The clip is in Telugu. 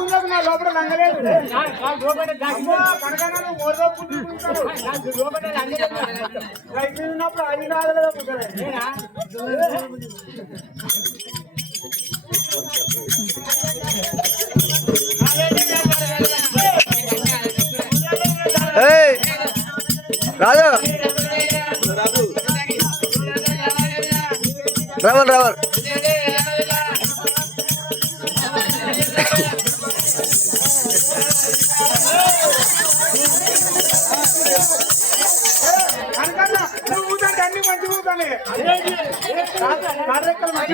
పుట్టుకున్నాక నా లోపల లంగలేదు కనకన్నా మోదో పుట్టుకుంటాడు రైతు ఉన్నప్పుడు అది రాగలేదా రాజు రావల్ రావల్ కనకన్నా నువ్వు ఊదంటే అన్ని మంచిగా ఊదాలి కార్యక్రమం